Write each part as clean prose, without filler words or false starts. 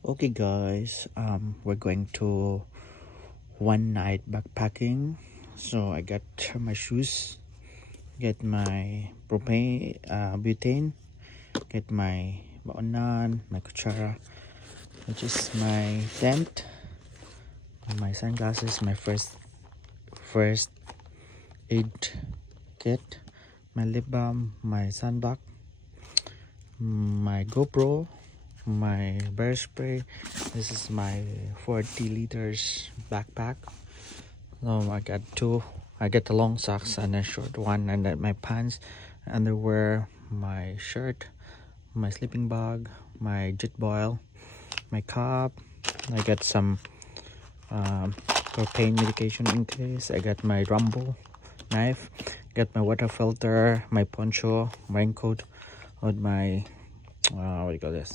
Okay guys, we're going to one night backpacking. So I got my shoes, get my propane, butane, get my baonan, my kutsara, which is my tent, my sunglasses, my first aid kit, my lip balm, my sunblock, my GoPro, my bear spray. This is my 40 liters backpack. I got the long socks and a short one, and then my pants, underwear, my shirt, my sleeping bag, my jet boil, my cup. I got some for pain medication in case. I got my Rumble knife, got my water filter, my poncho, raincoat, with my what do you call this,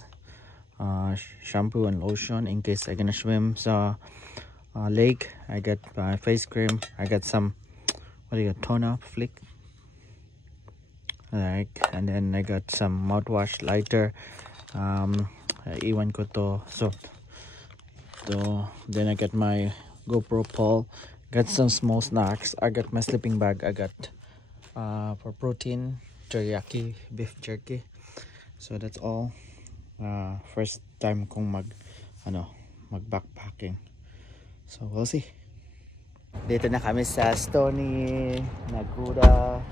shampoo and lotion in case I'm gonna swim lake. I got my face cream. I got some, what do you got, toner flick, like, and then I got some mouthwash, lighter, iwan ko to. Then I got my GoPro pole, got some small snacks. I got my sleeping bag. I got for protein, teriyaki beef jerky. So that's all. First time kong mag backpacking, so we'll see. Dito na kami sa Stony Nagura,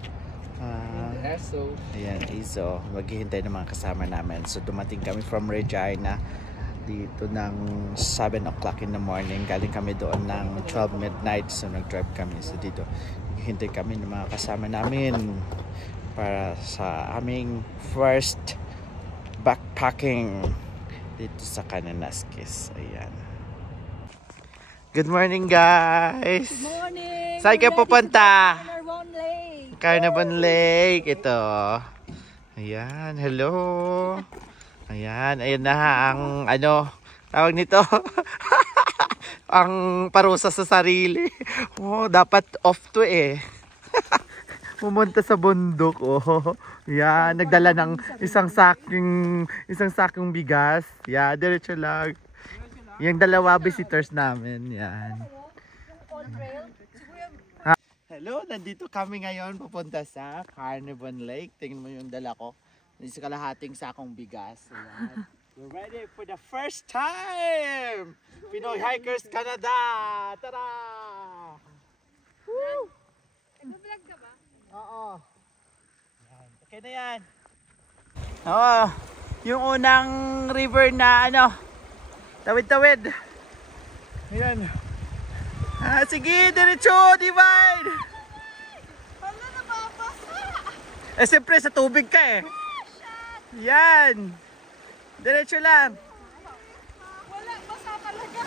ayan, Iso. Maghihintay ng mga kasama namin. So dumating kami from Regina dito ng 7 o'clock in the morning. Galing kami doon ng 12 midnight. So nag-drive kami. So dito hintay kami ng mga kasama namin para sa aming first backpacking dito sa Kananaskis. Ayan. Good morning guys. Good morning. Saan kayo pupunta? Carnarvon Lake. Carnarvon Lake. Ito. Ayan. Hello. Ayan. Ayan na ang tawag nito. Ang parusa sa sarili. Oh, dapat off to eh. Pumunta sa bundok. Oh. Yan, nagdala ng isang saking bigas. Yeah, diretso lang. Yung dalawa visitors namin. Yan. Hello, nandito kami ngayon pupunta sa Carnarvon Lake. Tingnan mo yung dala ko. Isa kalahating sakong bigas. Ayan. We're ready for the first time! Pinoy Hikers Canada! Tara! Woo! Nag-vlog ka ba? Oo. Yan. Okay na yan. Oo. Yung unang river na tawid-tawid. Ayan. Sige, diretso, divide! Hala, nababasa! Siyempre sa tubig ka eh. Yan. Diretso lang. Wala, basa talaga.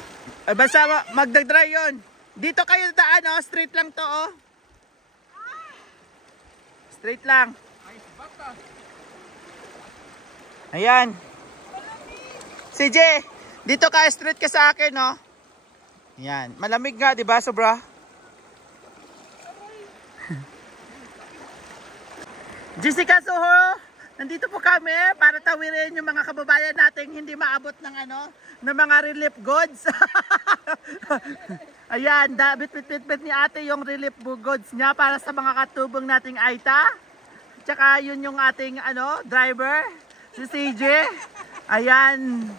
Basta magdadry yun. Dito kayo daan, straight lang to, Straight lang. Ayan. CJ, dito ka, straight ka sa akin, Ayan. Malamig nga, di ba, sobra? Jessica Soho, nandito po kami para tawirin yung mga kababayan nating hindi maabot ng mga relief goods. Ayan, bit ni ate yung relief goods niya para sa mga katubong nating Aita. Tsaka yun yung ating driver, si CJ. Ayan.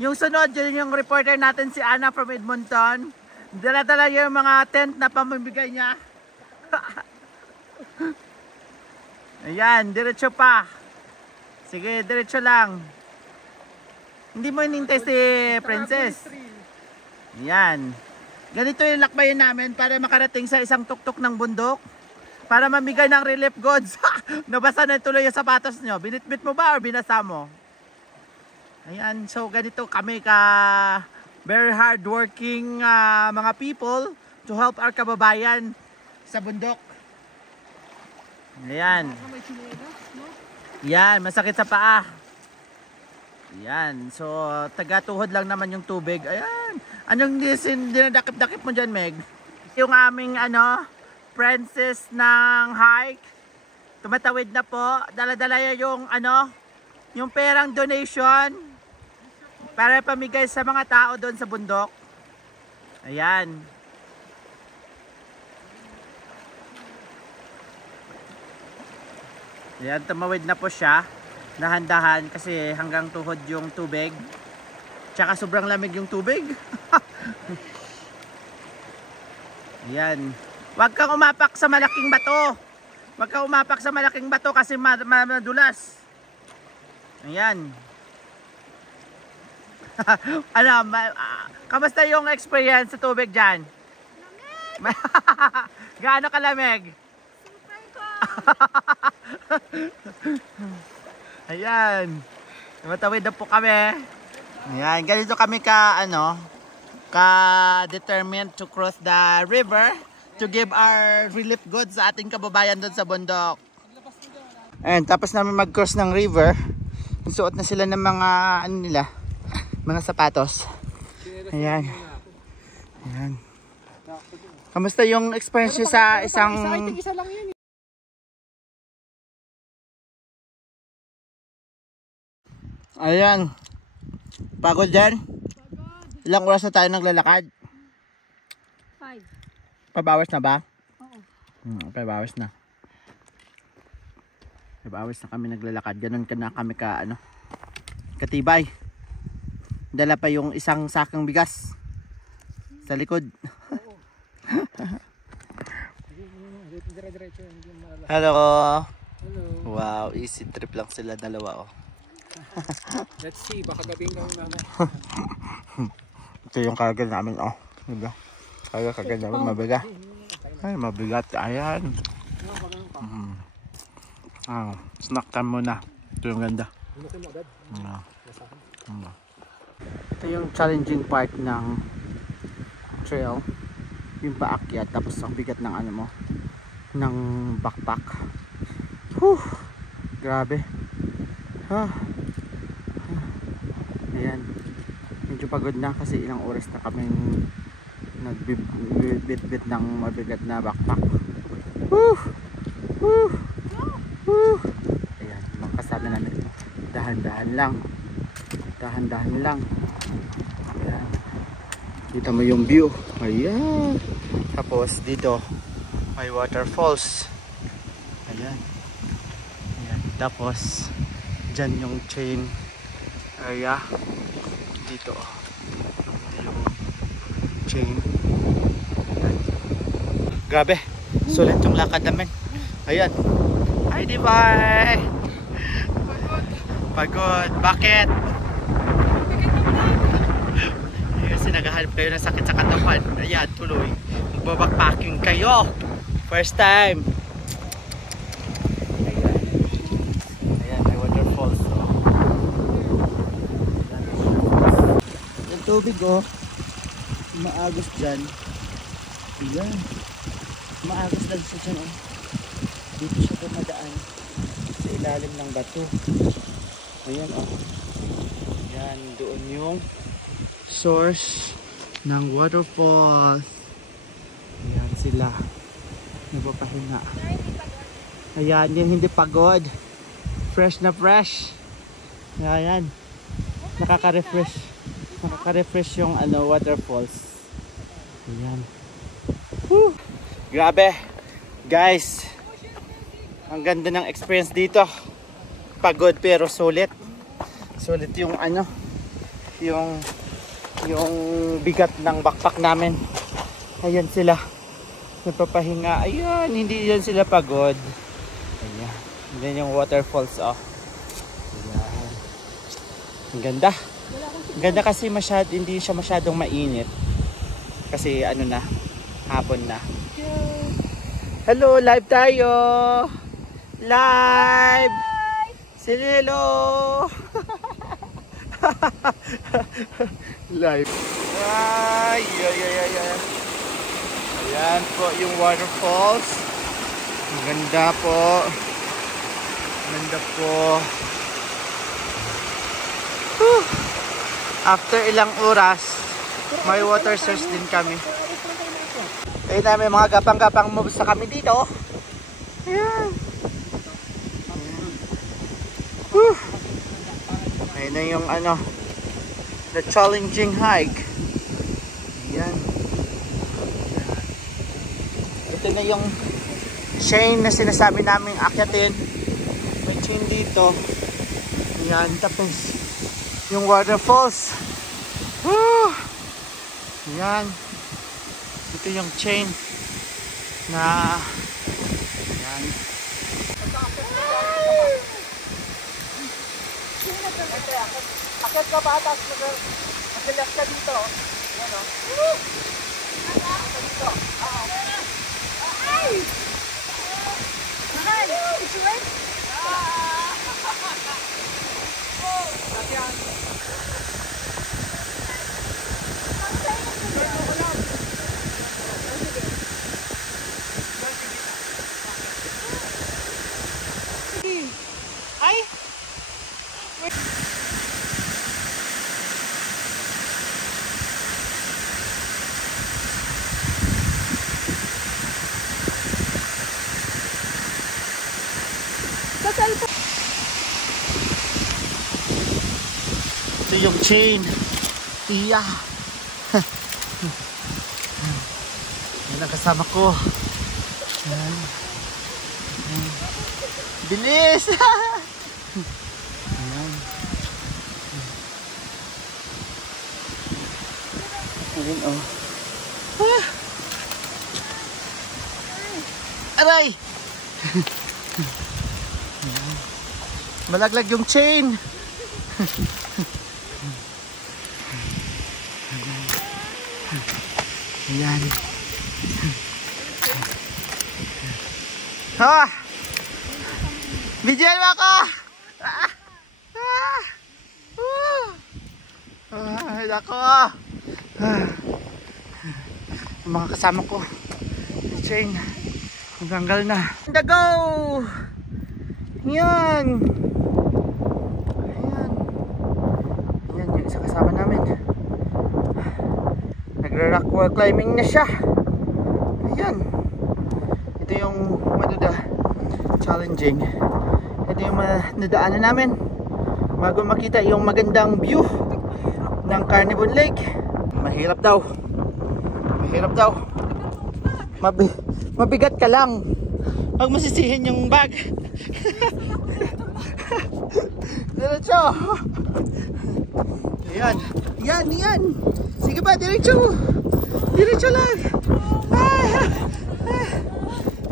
Yung sunod, yun yung reporter natin si Anna from Edmonton. Dala-dala yung mga tent na pamimigay niya. Ayan, diretso pa. Sige, diretso lang. Hindi mo hinintay si Princess. Ayan. Ganito yung lakbayin namin para makarating sa isang tuktok ng bundok. Para mamigay ng relief goods. Nabasa na tuloy yung sapatos nyo. Binitbit mo ba or binasa mo? Ayan, so ganito kami very hard working mga people to help our kababayan sa bundok. Ayan. Yan, masakit sa paa. Ayan, so taga-tuhod lang naman yung tubig. Ayan. Anong dinadakip-dakip mo dyan, Meg? Yung aming princess ng hike. Tumatawid na po. Dala-dala yung yung perang donation. para pamigay sa mga tao doon sa bundok. Ayan. Ayan, tumawid na po siya. Dahan-dahan kasi hanggang tuhod yung tubig. Tsaka sobrang lamig yung tubig. Ayan. Huwag kang umapak sa malaking bato. Huwag kang umapak sa malaking bato kasi madulas. Ayan. Ano, kamusta yung experience sa tubig dyan? Lamig! Gaano kalamig? Super ko! Ayan. Matawid na po kami. Ayan, ganito kami ka-determined to cross the river to give our relief goods sa ating kababayan doon sa bundok. Ayan, tapos namin mag-cross ng river. Suot na sila ng mga mga sapatos. Ayan. Ayan. Kamusta yung experience nyo sa isang... Isa lang yan. Ayan. Pagod din? Ilang oras na tayo naglalakad? 5. 5 hours na ba? Oo. 5 hours na. 5 hours na kami naglalakad. Ganun ka na kami katibay. Dala pa yung isang sakang bigas sa likod. Hello. Wow, easy trip lang sila dalawa Let's see, baka gabing gawin namin. Ito yung karga namin diba? Karga namin mabigat. Ay, mabigat. Ayan. Snack time muna. Ito yung ganda. Ito yung challenging part ng trail. Yung paakyat. Tapos ang bigat ng ng backpack. Grabe. Ayan. Medyo pagod na kasi ilang oras na kaming nagbibit-bit ng mabigat na backpack. Ayan, mga kasama namin. Dahan-dahan lang. Dahan-dahan lang. Ayan. Kita mo yung view. Ayan. Tapos dito may waterfalls. Ayan. Ayan. Tapos dyan yung chain area. Dito yung chain. Ayan. Grabe. Sulit yung lakad namin. Ayan. Hi, Divay! Pagod. Bakit? Kasi naghahanap kayo ng sakit sa katawan. Ayan, tuloy. Magbabakpacking kayo. First time. Ayan. Ayan, may waterfalls. Yung tubig maagos dyan. Ayan. Maagos lang siya dyan. Dito siya dumadaan sa ilalim ng bato. Ayan Ayan, doon yung source ng waterfalls. Ayan sila. Nagpapahinga. Ayan, yung hindi pagod. Fresh na fresh. Ayan. Nakaka-refresh. Nakaka-refresh yung waterfalls. Ayan. Woo! Grabe. Guys. Ang ganda ng experience dito. Pagod pero sulit. Sulit yung yung bigat ng backpack namin. Ayan sila. Nagpapahinga. Ayan, hindi yan sila pagod. Ayan. Ayan yung waterfalls Ayan. Ang ganda. Ang ganda kasi hindi siya masyadong mainit. Kasi hapon na. Hello, live tayo. Live! Sinilo! Live. Ay. Ayan po yung waterfalls. Ang ganda po. Ganda po. Whew. After ilang oras, may water source din kami. Kaya namin mga gapang-gapang moves na kami dito. Ayan. Ayun na yung The challenging hike. Yan. Ito na yung chain na sinasabi naming akyatin. May chain dito. Yan. Tapos yung waterfalls. Woo! Yan. Ito yung chain na yan. Akit ka ba? Tapos mag-left ka dito. Yan o. Dito. Ay! Mahal! It's wet? Ay! Ito yung chain. Iya. Yan ang kasama ko. Yan. Bilis! Ayan. Ayan o. Ah! Aray! Ayan. Malaglag yung chain. Ayan. Ha! Bigyan mo ako! Ay, nako! Yung mga kasama ko, yung chain, hanggang na. The go! Yan! Ayan. Ayan yung isa kasama namin. Nagra-rock wall climbing na siya. Ayan. Ito yung challenging. Ito yung nadaanan namin bago makita yung magandang view ng Carnivon Lake. Mahirap daw. Mahirap daw. Mabigat ka lang. Pag masisihin yung bag. Diretso. Ayan. Yan, yan. Sige ba, diretso. Diretso lang.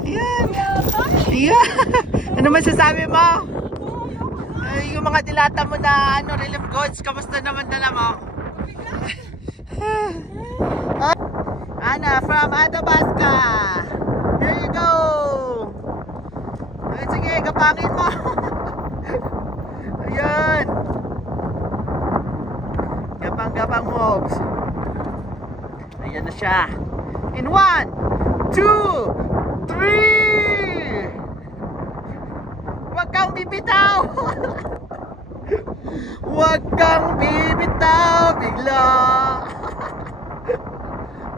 Ayan. Ayan. Ano masasabi mo? Ay, yung mga dilata mo na relief goods, kamusta naman dala mo? Ana from Athabasca. Here you go. Ay, sige, kapangin mo. Ayan. Gapang-gapang moves. Ayan na siya. In 1, 2, 3. Huwag kang bibitaw. Huwag kang bibitaw bigla.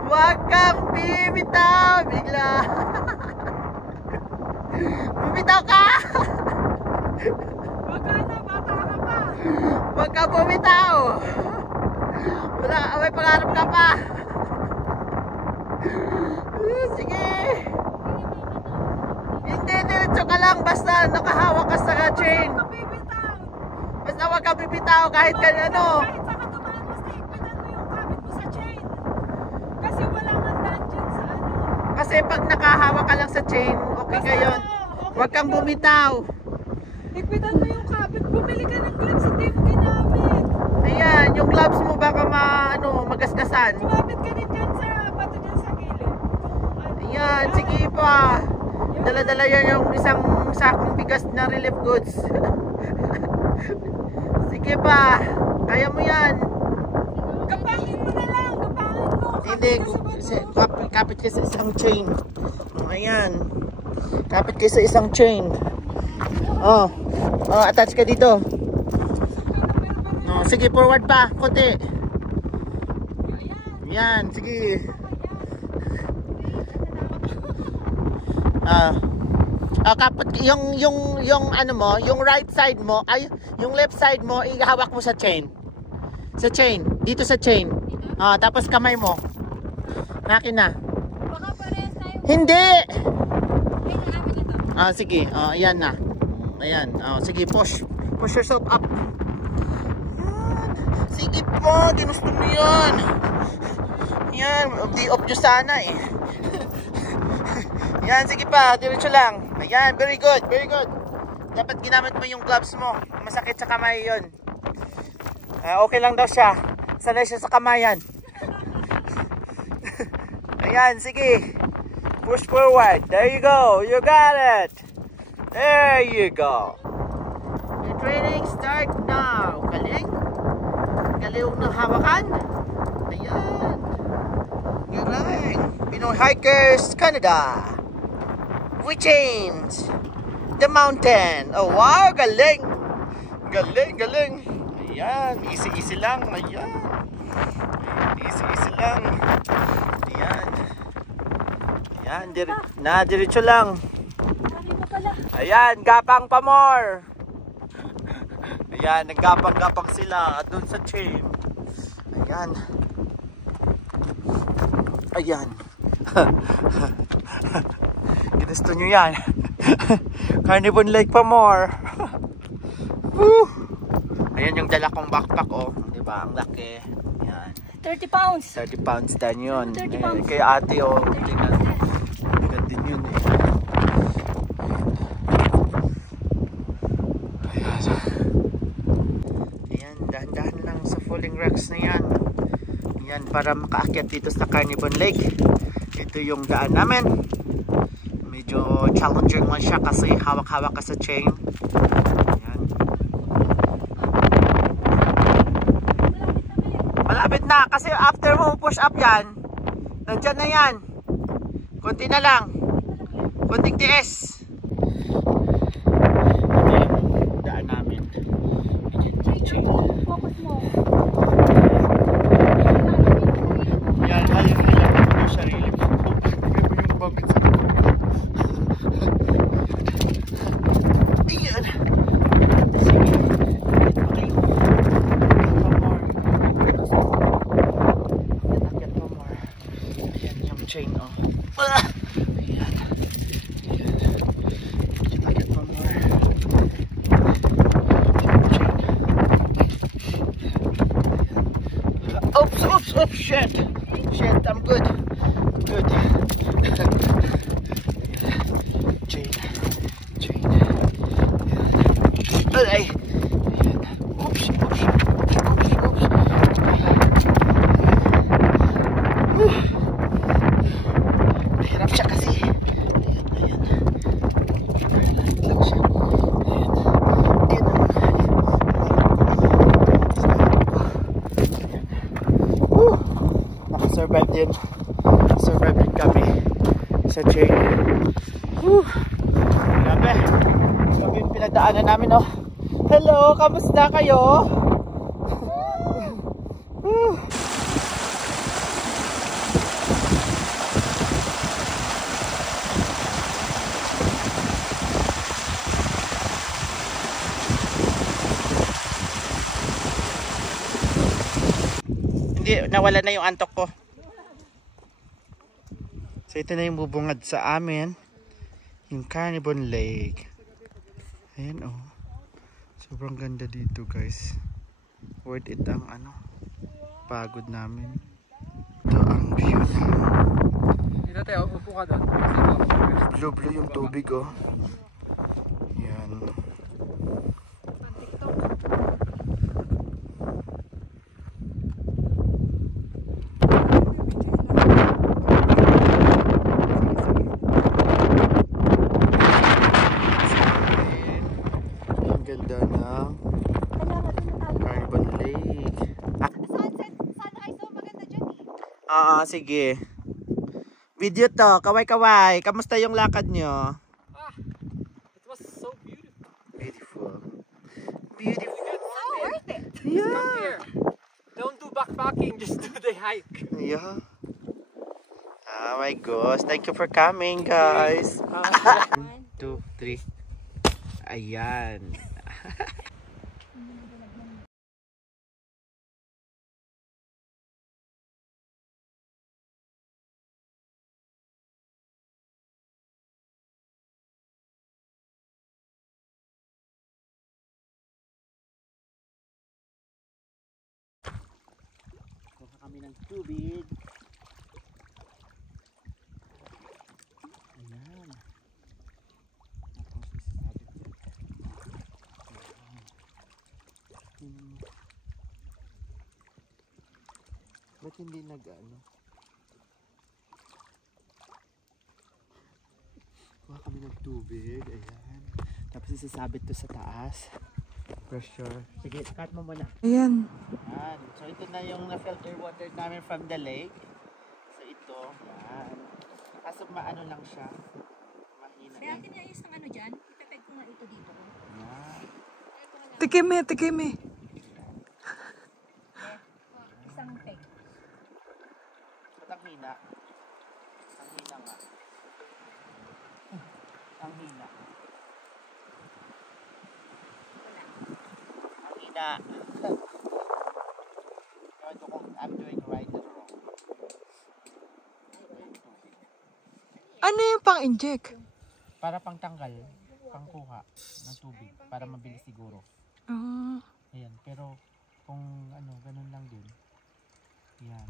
Huwag kang bibitaw bigla. Bumitaw ka. Huwag ka na, bata ka pa. Huwag kang bumitaw. Wala, may pangarap ka pa. Sige. Hindi, diretso ka lang. Basta nakahawak ka sa chain. Huwag ka bibitaw. Basta huwag ka bibitaw kahit ano. Kahit saan ka tumaan, basta ikpitan mo yung kabit mo sa chain. Kasi walang handa dyan sa ano. Kasi pag nakahawak ka lang sa chain, okay ka yun. Huwag kang bumitaw. Ikpitan mo yung kabit. Bumili ka ng gloves, hindi mo ginamit. Ayan, yung gloves mo baka magasgasan. Kumapit ka din dyan sa bato dyan sa gilid. Ayan, sige pa. Dala-dala yan yung isang sakong bigas na relief goods. Sige pa. Kaya mo yan. Kapangin mo na lang. Kapangin mo. Hindi, kapit ka sa isang chain. Ayan. Kapit ka sa isang chain. Oh, attach ka dito. Oh, sige, forward pa. Kunti. Ayan, sige. Kapit yung ano mo, yung right side mo, ay yung left side mo ihawak mo sa chain. Sa chain. Dito sa chain. Tapos kamay mo. Akin na. Baka parehas tayo. Hindi! Ay, naamin na to. Sige. Ayan na. Ayan. Sige, push. Push yourself up. Yan. Sige po. Ginusto mo yan. Yan. Di-off nyo sana eh. Yan. Sige pa. Diretso lang. Ayan. Very good. Very good. Dapat ginamit mo yung gloves mo. Masakit sa kamay yun. Okay lang daw siya. Sanay siya sa kamayan. Ayan, sige. Push forward. There you go. You got it. There you go. Your training start now. Galing. Galing ng hawakan. Ayan. Galing. Pinoy Hikers Canada. We change the mountain. Oh wow, galing. Galing, galing. Ayan, easy lang. Ayan. Easy lang. Ayan. Ayan, diretso lang. Ayan, gapang pa more. Ayan, naggapang-gapang sila doon sa chain. Ayan. Ayan. Ginusto nyo yan. Carnivore Lake pa more. Woo! Ayan yung dala kong backpack, oh. Diba? Ang laki. Ayan. 30 pounds. 30 pounds din yun. 30 pounds. Kay ate, oh. Tingnan. Tingnan din yun, eh. Ayan. Dahan-dahan lang sa falling rocks na yan. Ayan, para makaakyat dito sa Carnivore Lake. Ito yung daan namin. Medyo challenging lang siya kasi hawak-hawak ka sa chain. Ayan. Malapit na kasi after mo push up yan, nandyan na yan. Konti na lang. Konting tiis. Daan namin. Focus mo. Yan, halim yung sarili mo. Yung bakit sa ayan. Sige. Okay. Akyat pa more. Ayan yung chain, oh. Ayan. Ayan. Akyat pa more. Oops, shit. Shit, I'm good. Good. Chain. Ay. Oops. Hirap siya kasi. Ayan. Lang siya. Nakasurvive din. Survive din kami sa chain. Grabe. Grabe yung pinagdaanan namin, oh. Hello, kamusta kayo? Hindi, nawala na yung antok ko. So ito na yung bubungad sa amin. Yung Carnivore Lake. Ayan, oh. Sobrang ganda dito, guys. Worth it ang pagod namin. Ito ang view na. Dito tayo, upo ka doon. Blue yung tubig, oh. Yan. Ang ganda ng Carnivore Lake. Sunrise daw maganda dyan eh. Sige. Video to, kaway-kaway. Kamusta yung lakad nyo? It was so beautiful. Beautiful. Beautiful. So worth it. Come Yeah. here. Don't do backpacking, just do the hike. Yeah. Oh my gosh. Thank you for coming, guys. 1, 2, 3. Ayan. kami ng tubig. Ayan. Tapos isasabit yan. Ayan. Ba't hindi nag-ano? Kuha kami ng tubig. Ayan. Tapos isasabit to sa taas. Pressure. Sige, cut mo muna. Ayan. Yan. So ito na yung na-filter water namin from the lake. So ito, yan. Kaso maano lang siya. Mahina. Kaya akin niya isang ano dyan, ipepeg ko nga ito dito. Yan. Tikimi, tikimi. Isang peg. Ba't ang hina? Ang hina nga. Ang hina. Ang hina. Ewan ko kung I'm doing right or wrong. Ano yung pang-inject? Para pang tanggal, pang kuha ng tubig. Para mabilis siguro. Ah. Ayan, pero kung ano, ganun lang din. Yan.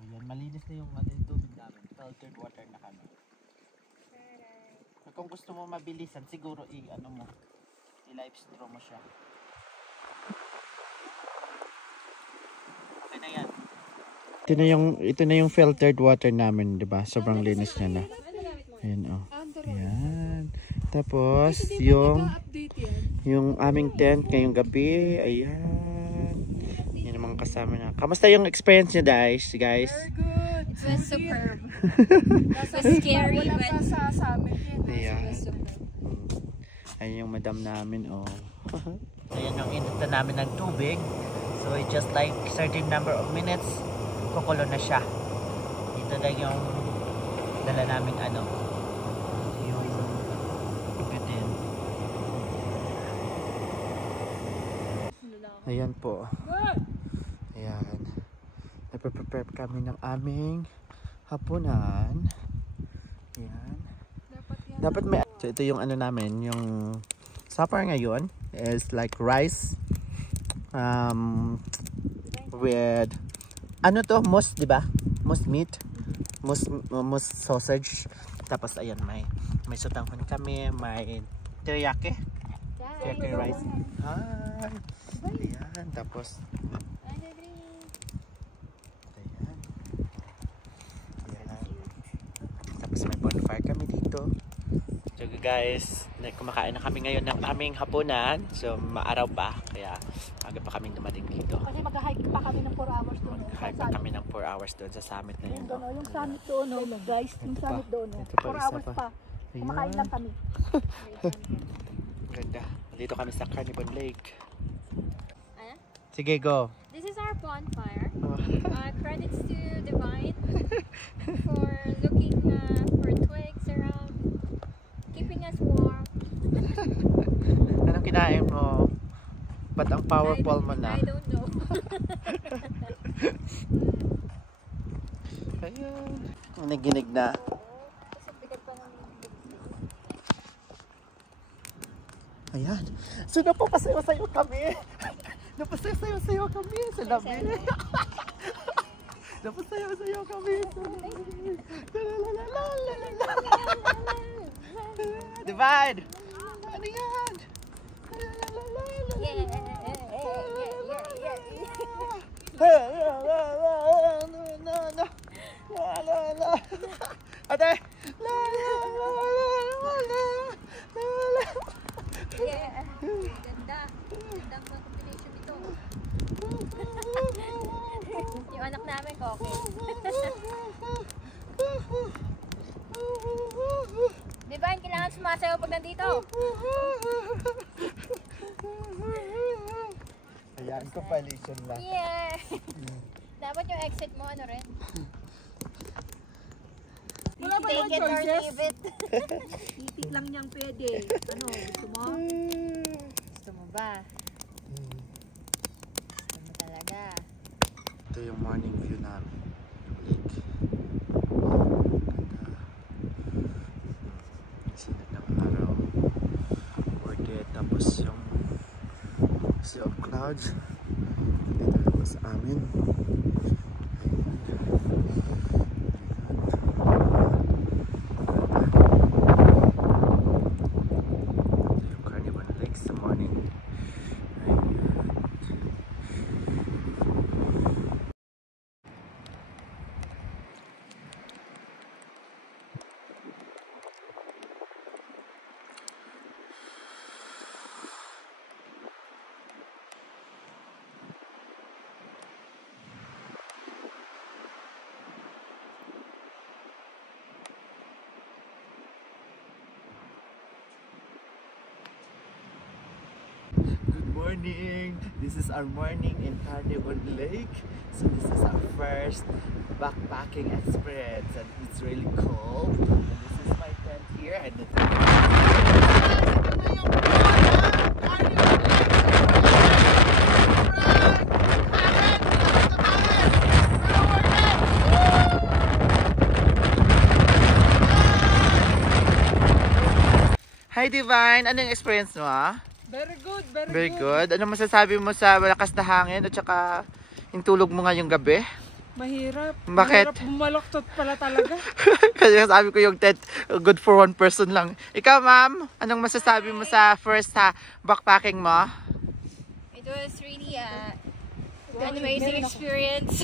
Ayan, malinis na yung, yung tubig namin. Filtered water na kami. Kung gusto mo mabilisan, siguro ano mo, i-live straw mo siya. Okay na yan. Ito na yung filtered water namin, 'di ba? Sobrang linis niya na. Ayan, oh. Ayan. Tapos yung aming tent ngayong gabi, ayan. Yan ang mga kasama na. Kamusta yung experience niyo, guys? It was superb. It was scary, but Ayan. Ayan yung madam namin, oh. Ayan yung init na namin ng tubig. So it just like certain number of minutes, kukulo na siya. Ito na yung dala namin ano. Yung bitin. Ayan po. Ayan. Nagpe-prepare kami ng aming hapunan. Ayan. Dapat may... So ito yung ano namin, yung supper ngayon is like rice with ano to, moose, di ba? Moose meat, moose sausage. Tapos ayan, may sutanghon kami, may teriyaki rice. Hi. Ayan, tapos ayan. Tapos may bonfire kami dito. So guys, kumakain na kami ngayon ng aming hapunan. So maaraw pa, kaya aga pa kaming dumating dito. kasi mag-hike pa kami ng 4 hours doon. Mag-hike pa kami ng 4 hours doon sa summit na yun. Yung summit doon, guys. Yung Ito summit pa. doon. Ito pa, 4 isa hours pa. pa. Kumakain lang kami. Ganda. Dito kami sa Carnivon Lake. Ano? Sige, go. This is our bonfire. Credits to Divine for looking for twigs around, keeping us warm. Anong kinain mo? Ba't ang powerful mo na? I don't know. Ayan. Naginig na. Ayan. So napapasayo-sayo kami. Napasayo-sayo kami sa labi. Napasayo-sayo kami sa labi. Divide! Ano yan? Ate! Ganda. Gandang combination ito. Yung anak namin, okay. Di ba, kailangan sumasayaw pag nandito? Ayan, compilation lang. Yeah! Dapat yung exit mo, ano rin? Wala ba Take naman it or choices? leave it. Itik lang niyang pwede. Ano, gusto mo? Gusto mo ba? Gusto mo talaga. Ito yung morning view namin. Lake. Sinag ng araw. Worth it. Tapos yung sea of clouds. Dito lang sa amin. morning! This is our morning in Carnarvon Lake. So this is our first backpacking experience and it's really cold. And this is my tent here and Hi Divine! Ano yung experience mo Very good, Very good. Ano masasabi mo sa malakas na hangin at saka yung tulog mo ngayong gabi? Mahirap. Bakit? Mahirap bumaloktot pala talaga. Kasi sabi ko yung tent good for one person lang. Ikaw ma'am, anong masasabi mo sa first backpacking mo? It was really an amazing experience.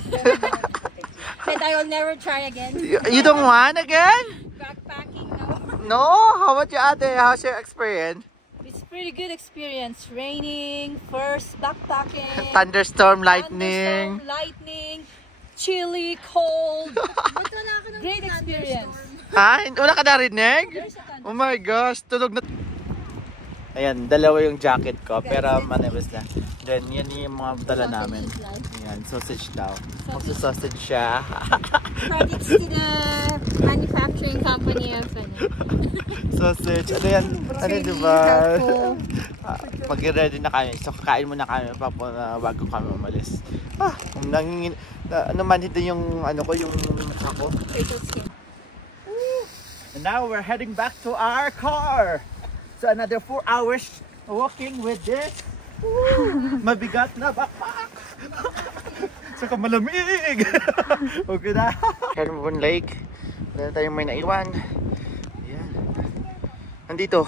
And I will never try again. You don't want again? Backpacking, no. No? How about you ate? How's your experience? It's pretty good experience. Raining, first backpacking, Thunderstorm, lightning. thunderstorm, lightning, chilly, cold. Great experience. Ha? Wala ka narinig? There's a thunder. Oh my gosh, tunog na. Ayan, dalawa yung jacket ko, pero manibis na. Then, yan yung mga dala namin. Ayan, sausage daw. Magsa-sausage siya. Credits to the manufacturing company of Sausage. Ano yan? Ano diba? Pag-ready na kami. So, kakain muna kami bago kami umalis. Ano man ito yung ano ko, yung ako. And now we're heading back to our car. So another 4 hours walking with this mabigat na backpack. Saka malamig. Okay na. Carnarvon Lake. Wala tayong may naiwan. Ayan. Nandito.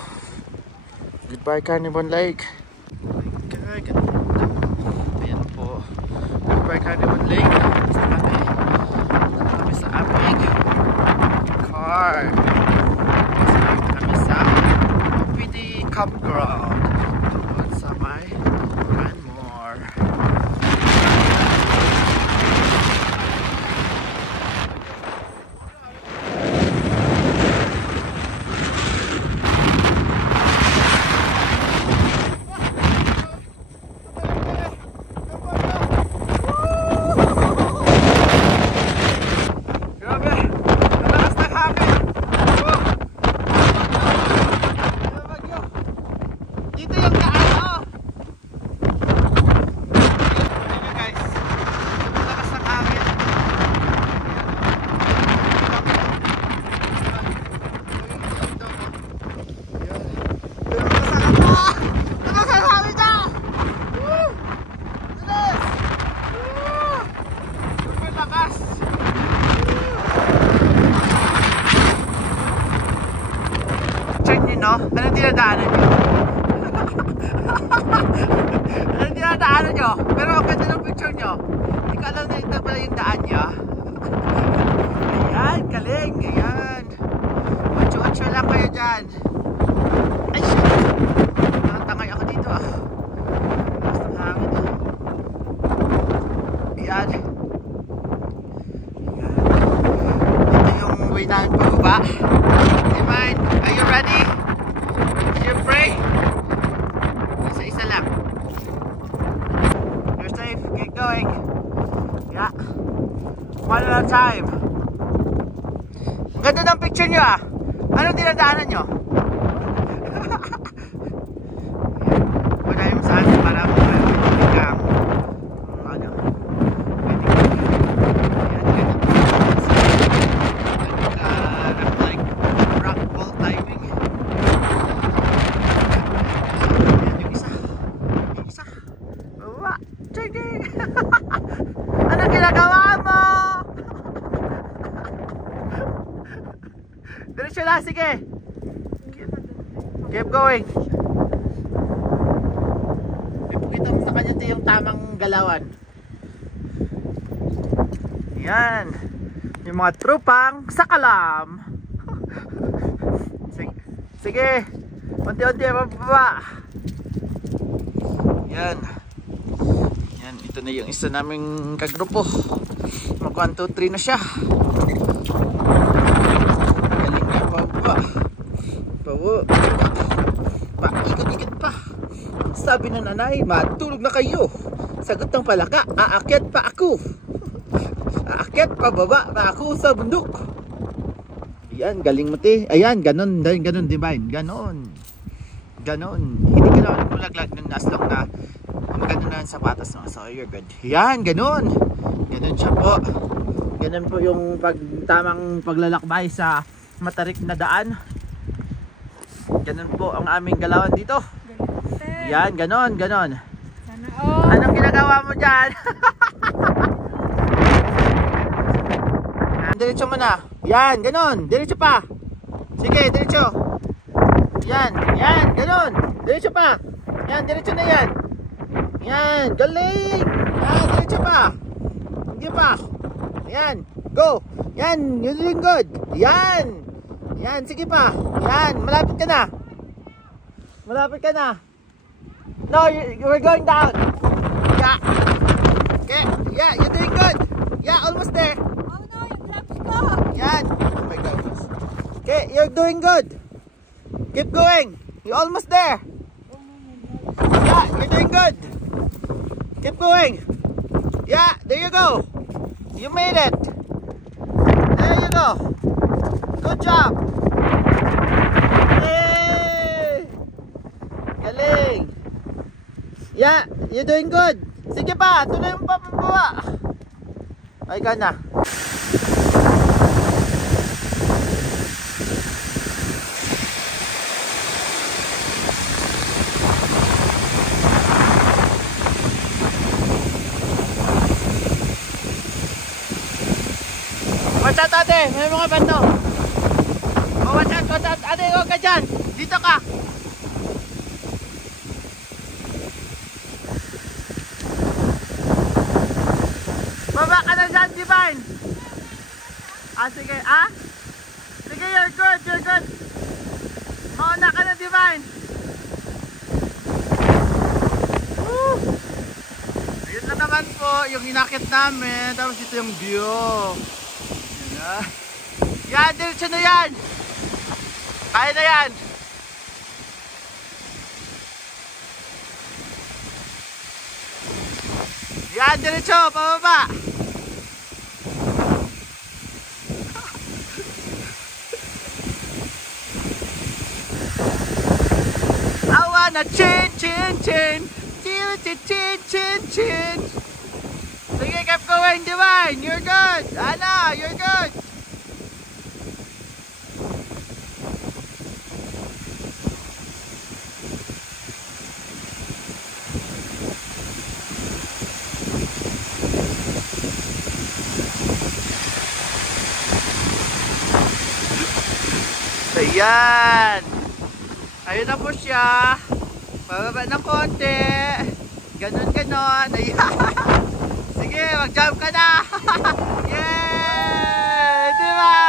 Goodbye Carnarvon Lake. Oh my God. Ayan po. Goodbye Carnarvon Lake. Kami sa aming car. Kami sa Pwede campground. Doon sa may Canmore. Anong dinadaanan nyo? Anong dinadaanan nyo? Pero ang ganda ng picture nyo. Hindi ko alam na ito pala yung daan nyo. Ayan, galing. Ayan. Macho-macho lang kayo dyan. Ay, shit. Nakatangay ako dito Lakas ng hangin Ayan. Ito yung way namin pababa. Hey man, are you ready? You pray? Isa-isa lang. You're safe. Keep going. Yeah. One at a time. Ang ganda ng picture nyo Anong dinadaanan nyo? Madayong sa atin para mo kayo. Hanggang ano? Like rock wall climbing. Ano ginagawa mo? Diretso na, sige. Keep going. Ipakita mo sa kanya ito yung tamang galawan. Yan. Yung mga trupang sakalam. Sige. Sige. Unti-unti mababa. Yan. Yan. Ito na yung isa naming kagrupo. Mag 1, 2, 3 na siya. Galing na pababa. Pawo. Pa. Ikot-ikot pa. sabi ng nanay, matulog na kayo. Sagot ng palaka, aakyat pa ako. Aakyat pa baba pa ako sa bundok. Ayan, galing mo te. Ayan, ganon, Divine. Ganon. Hindi ka naman mulaglag nun as long na maganda na ang sapatos mo. So you're good. Ayan, ganon. Ganon siya po. Ganon po yung tamang paglalakbay sa matarik na daan. Ganon po ang aming galawan dito. Yan, ganon. Sana all. Anong ginagawa mo dyan? Diretso mo na. Yan, ganon. Diretso pa. Sige, diretso. Yan, ganon. Diretso pa. Yan, diretso na yan. Yan, galing. Yan, diretso pa. Hindi pa. Yan, go. Yan, you're doing good. Yan. Yan, sige pa. Yan, malapit ka na. No, we're going down. Yeah. Okay, yeah, you're doing good. Yeah, almost there. Oh no, yung clubs ko! Yan. Oh my God. Okay, you're doing good. Keep going. You're almost there. Yeah, you're doing good. Keep going. Yeah, there you go. You made it. There you go. Good job. Yay! Galing. Yeah, you're doing good. Sige pa, tuloy mo pa pababa. Ay ka na. Watch out ate, may mga bando. Oh, watch out ate, huwag ka dyan. Dito ka. Baba ka na dyan, Divine. Sige, sige, you're good. Mauna ka na, Divine. Woo! Ayun na naman po, yung inakit namin. Tapos ito yung view. Yan, diretso na yan. Kaya na yan. Yan, diretso, pababa. I wanna chin. Sige, keep going, Divine. You're good. Ana, you're good. Ayan. Ayun na po siya. Pababa ng konti. Ganon. Ayan. Sige, mag-jump ka na. Yay! Diba?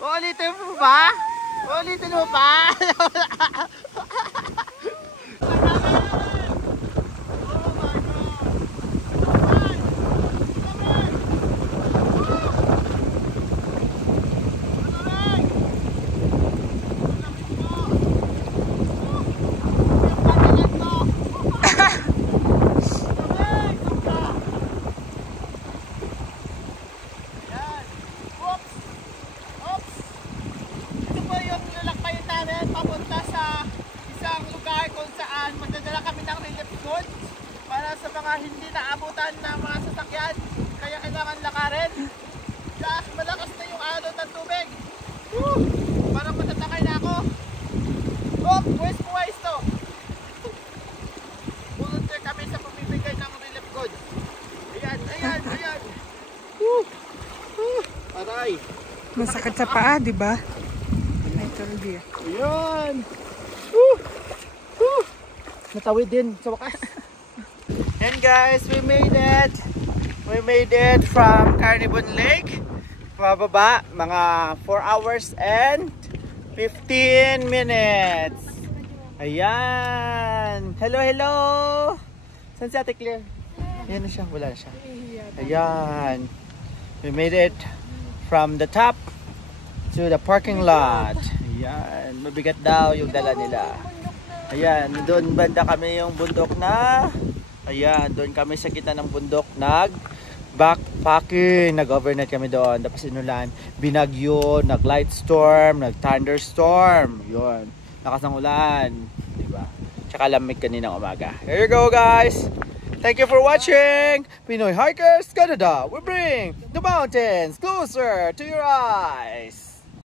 Uulitin mo ba? Hindi naabutan ng mga sasakyan, kaya kailangan lakarin. Malakas na yung alon ng tubig. Parang matatakay na ako. Waste to. Volunteer kami sa pamibigay ng relief goods. Ayan. Aray. Masakit sa paa, di ba? Ayan. Natawid din sa wakas. And guys, we made it from Carnarvon Lake. Pababa, mga 4 hours and 15 minutes. Ayan. Hello. Saan si Ate Claire? Ayan na siya, wala na siya. Ayan. We made it from the top to the parking lot. Ayan. Mabigat daw yung dala nila. Ayan, doon banda kami yung bundok na. Ayan, doon kami sa gitna ng bundok backpacking. Nag-overnight kami doon. Tapos inulan, binagyo, nag-light storm, nag-thunderstorm. Yun, lakas ng ulan. Diba? Tsaka lamig kaninang umaga. Here you go, guys! Thank you for watching! Pinoy Hikers Canada! We bring the mountains closer to your eyes!